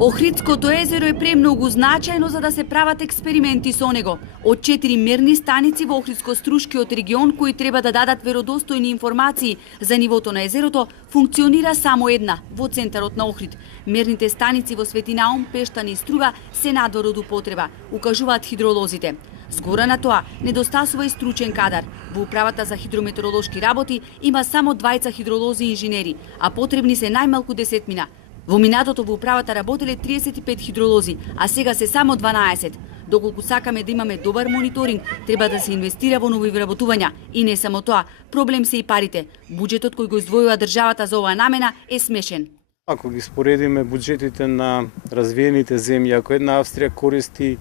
Охридското езеро е премногу значајно за да се прават експерименти со него. Од 4 мерни станици во Охридско-Струшкиот регион кои треба да дадат веродостојни информации за нивото на езерото, функционира само една во центарот на Охрид. Мерните станици во Свети Наум, Пештани и Струга се надвор од употреба, укажуваат хидролозите. Згора на тоа, недостасува и стручен кадар. Во управата за хидрометеоролошки работи има само 2 хидролози и инженери, а потребни се најмалку 10. Во минатото во управата работеле 35 хидролози, а сега се само 12. Доколку сакаме да имаме добар мониторинг, треба да се инвестира во нови вработувања. И не само тоа, проблем се и парите. Буџетот кој го издвојува државата за оваа намена е смешен. Ако ги споредиме буџетите на развиените земји, ако една Австрија користи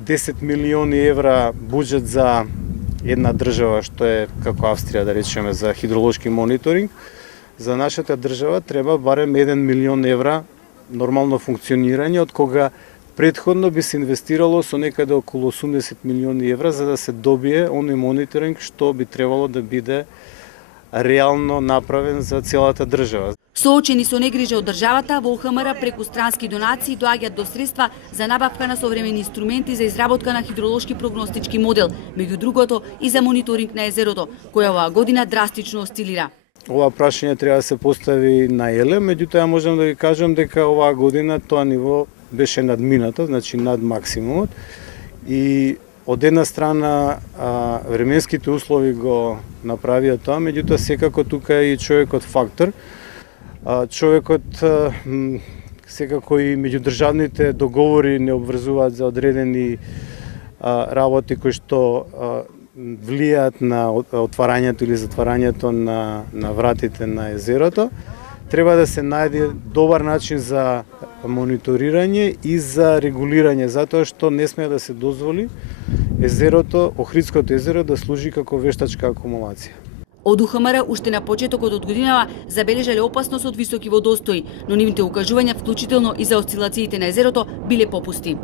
10 милиони евра буџет за една држава, што е како Австрија, да речеме, за хидролошки мониторинг, за нашата држава треба барем 1 милион евра нормално функционирање, од кога претходно би се инвестирало со некаде околу 80 милиони евра за да се добие оној мониторинг што би требало да биде реално направен за целата држава. Соочени со негрижа од државата, во ОХМР преку странски донации доаѓаат до средства за набавка на современи инструменти за изработка на хидролошки прогностички модел, меѓу другото и за мониторинг на езерото, која оваа година драстично осцилира. Ова прашање треба да се постави на еле, меѓутоа можам да ви кажам дека оваа година тоа ниво беше надминато, значи над максимумот. И од една страна временските услови го направија тоа, меѓутоа секако тука е и човекот фактор. Човекот секако и меѓудржавните договори не обврзуваат за одредени работи кои што влијаат на отварањето или затварањето на вратите на езерото. Треба да се најде добар начин за мониторирање и за регулирање, затоа што не смее да се дозволи езерото, Охридското езеро да служи како вештачка акумулација. Од УХМР уште на почетокот од годинава забележале опасност од високи водостои, но нивните укажувања, вклучително и за осцилациите на езерото, биле попусти.